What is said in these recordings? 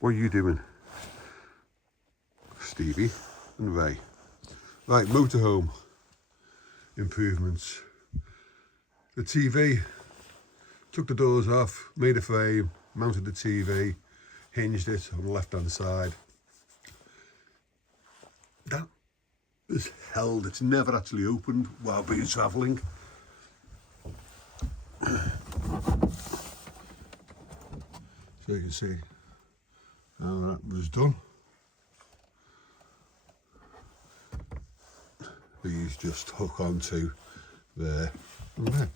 What are you doing? Stevie and Ray. Right, motorhome improvements. The TV, took the doors off, made a frame, mounted the TV, hinged it on the left hand side. That is held, it's never actually opened while being travelling. So you can see how that was done. These just hook onto there and there.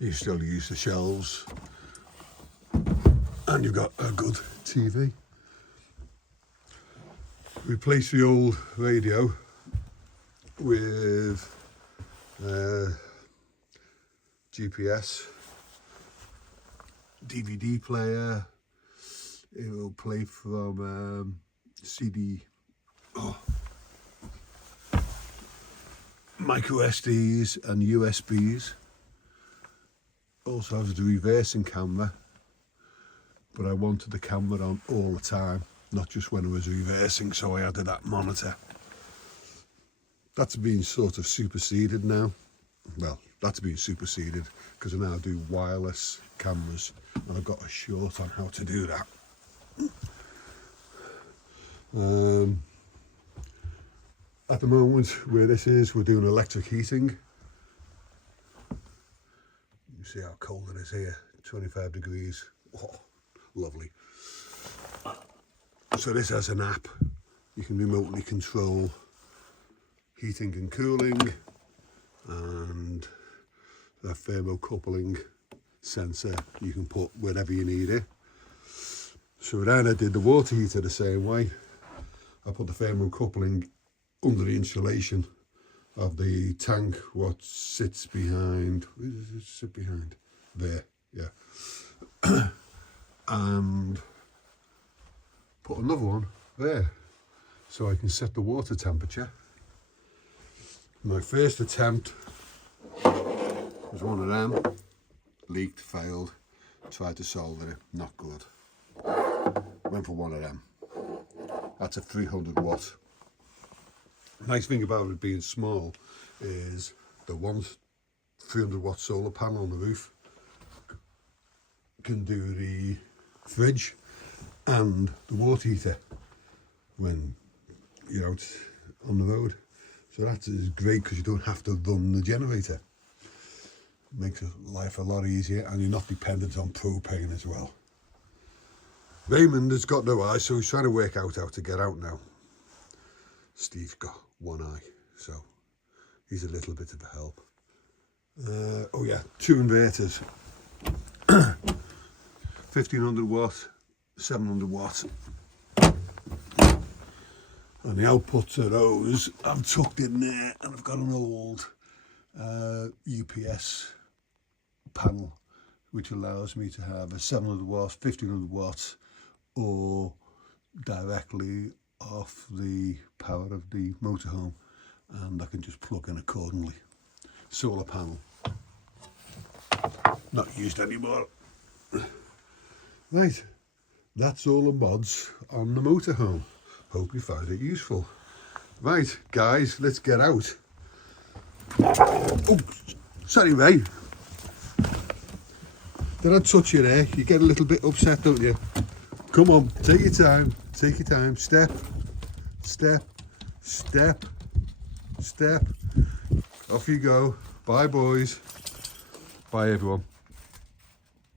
You still use the shelves and you've got a good TV. Replace the old radio with GPS, DVD player. It will play from CD, micro SDs and USBs. Also has the reversing camera, but I wanted the camera on all the time, not just when I was reversing, so I added that monitor. That's been sort of superseded now. Well, that's been superseded because I now do wireless cameras, and I've got a short on how to do that. At the moment where this is, we're doing electric heating. You see how cold it is here, 25 degrees. Oh, lovely. So this has an app. You can remotely control heating and cooling, and that thermocoupling sensor you can put wherever you need it. So then I did the water heater the same way. I put the thermocoupling under the insulation of the tank, what sits behind, where does it sit behind? There, yeah. And put another one there, so I can set the water temperature. My first attempt was one of them, leaked, failed, tried to solder it, not good. Went for one of them. That's a 300 watt. Nice thing about it being small is the one 300 watt solar panel on the roof can do the fridge and the water heater when you're out on the road. So that is great because you don't have to run the generator. Makes life a lot easier, and you're not dependent on propane as well. Raymond has got no eyes, so he's trying to work out how to get out now. Steve's got one eye, so he's a little bit of a help. Oh yeah, 2 inverters. 1500 watt, 700 watt. And the outputs of those I've tucked in there, and I've got an old UPS panel which allows me to have a 700 watts, 1500 watts, or directly off the power of the motorhome, and I can just plug in accordingly. Solar panel, not used anymore. Right, that's all the mods on the motorhome. Hope you found it useful. Right, guys, let's get out. Oh, sorry, Ray. Did I touch you there? You get a little bit upset, don't you? Come on, take your time. Take your time. Step, step, step, step. Off you go. Bye, boys. Bye, everyone.